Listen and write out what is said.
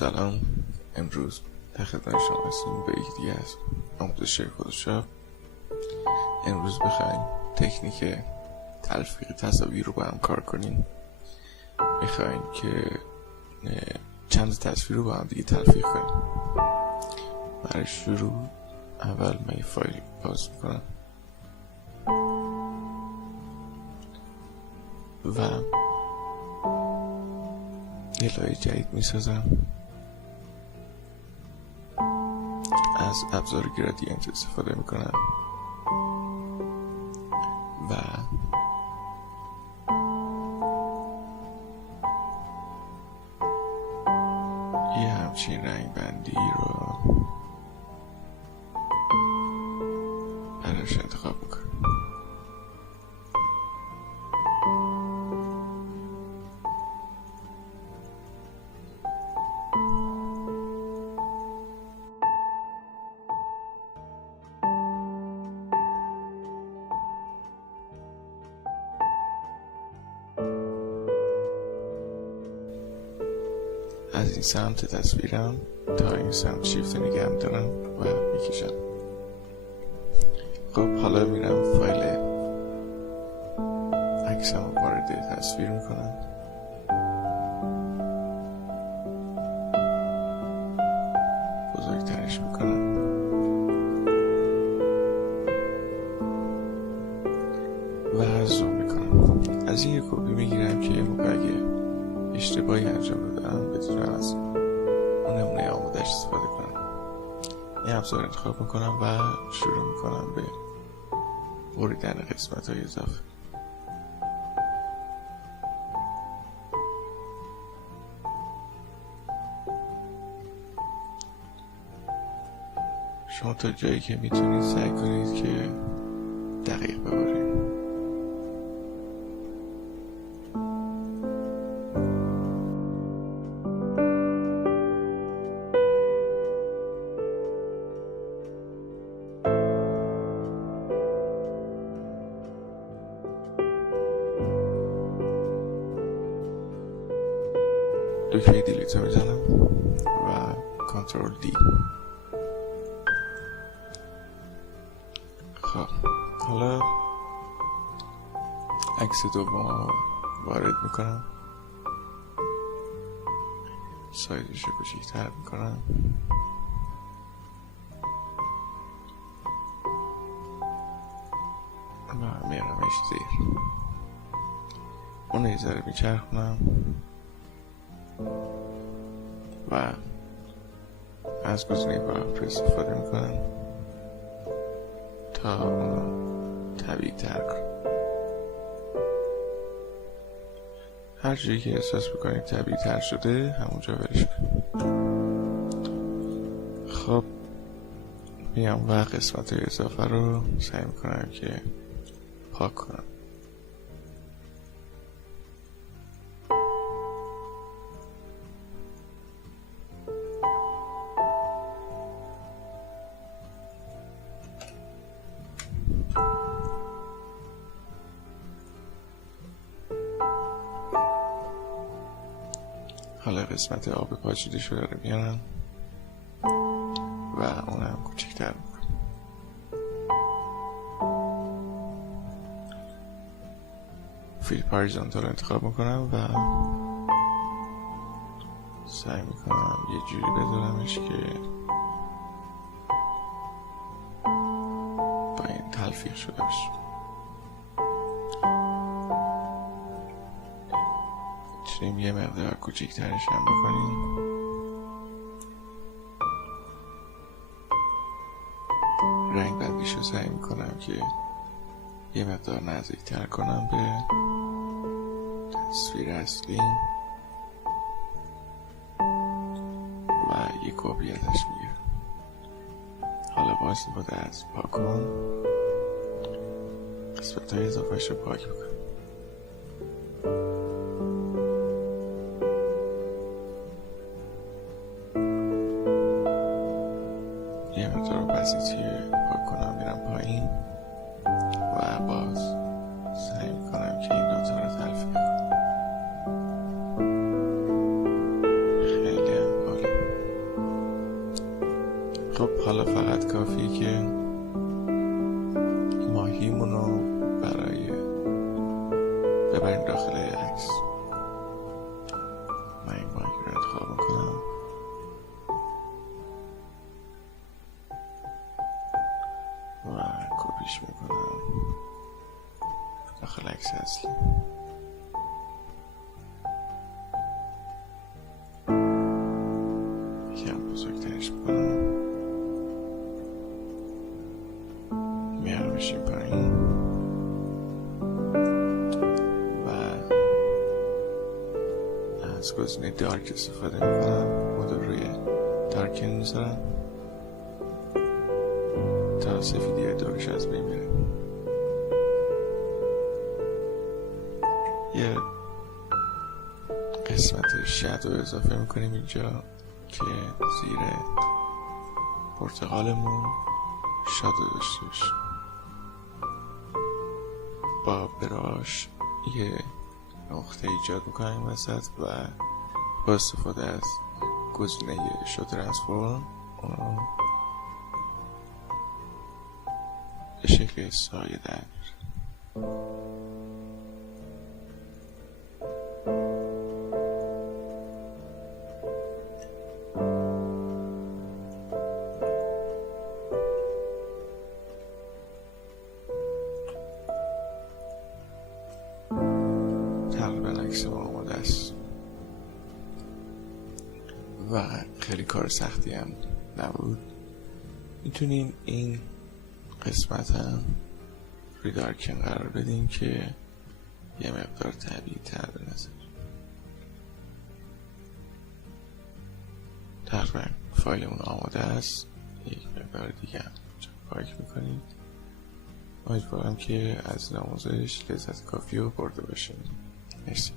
سلام. امروز در خدمت شما هستیم به یکی دیگه از آموزش فتوشاپ. امروز بخوایم تکنیک تلفیق تصاویر رو با هم کار کنیم. میخوایم که چند تصویر رو با هم دیگه تلفیق کنیم. برای شروع اول من یه فایل باز میکنم و یه لایه جدید میسازم. از ابزار گرادینت استفاده میکنم و یه همچین رنگ بندی رو براش انتخاب میکنم. از این سمت تصویرم تا این سمت شیفت نگه می‌دارم و میکشم. خب حالا میرم فایل عکسم رو وارد تصویر میکنم. بزرگترش میکنم و زوم میکنم. از این یک کپی میگیرم که موقع اگه اشتباهی انجام دادم بتونم از اون نمونه آموزش استفاده کنم. این ابزار انتخاب میکنم و شروع میکنم به بریدن قسمت های اضافه. شما تا جایی که میتونید سعی کنید که دقیق ببرید. دکمه دیلیت رو میزنم و کنترل دی. خب حالا عکس دوم وارد میکنم، سایزش رو کوچیک‌تر میکنم و میارمش زیر. اون یه ذره میچرخونم و از گزینه برای استفاده میکنم تا اونو طبیعی تر کنم. هر جایی که احساس بکنید طبیعی تر شده همونجا ولش کنید. خب میام و قسمت اضافه رو سعی میکنم که پاک کنم. حالا قسمت آب پاچیده شده رو میارم و اونم کوچکتر میکنم. فیل هوریزونتال رو انتخاب میکنم و سعی میکنم یه جوری بذارمش که با این تلفیق شده باشه. میتونیم یه مقدار کوچیک‌ترش هم بکنیم. رنگ بندیش رو سعی میکنم که یه مقدار نزدیک‌تر کنم به تصویر اصلی و یه کپی ازش میگیرم. حالا با استفاده از پاکن قسمت‌های اضافه‌اش رو پاک میکنم. یه مقدار بسیطی پاک کنم میرم پایین و باز سعی میکنم که این دوتا رو تلفیق کنم. خیلی هم عالی. خب حالا فقط کافیه که ماهیمونو برای ببریم داخل عکس. من این ماهی رو انتخاب میکنم و کپیش میکنم داخل عکس اصلی. یکم بزرگترش میکنم، میارمش این پایین و از گزینه دارک استفاده میکنم. مدل روی دارک میذارم تا سفیدی دارکش از بین میره. یه قسمت شادو اضافه میکنیم اینجا که زیر پرتقالمون شادو داشته باشه. با براش یه نقطه ایجاد میکنیم وسط و با استفاده از گزینه شو ترانسفورم اونو به شکل سایه در میاره. عکس ما آماده است و خیلی کار سختی هم نبود. میتونیم این قسمت هم روی دارکن قرار بدیم که یه مقدار طبیعی تر به نظر. تقریبا فایلمون آماده است. یک مقدار دیگه هم پاک میکنیم. امیدوارم که از این آموزش لذت کافی رو برده باشیم. مرسی.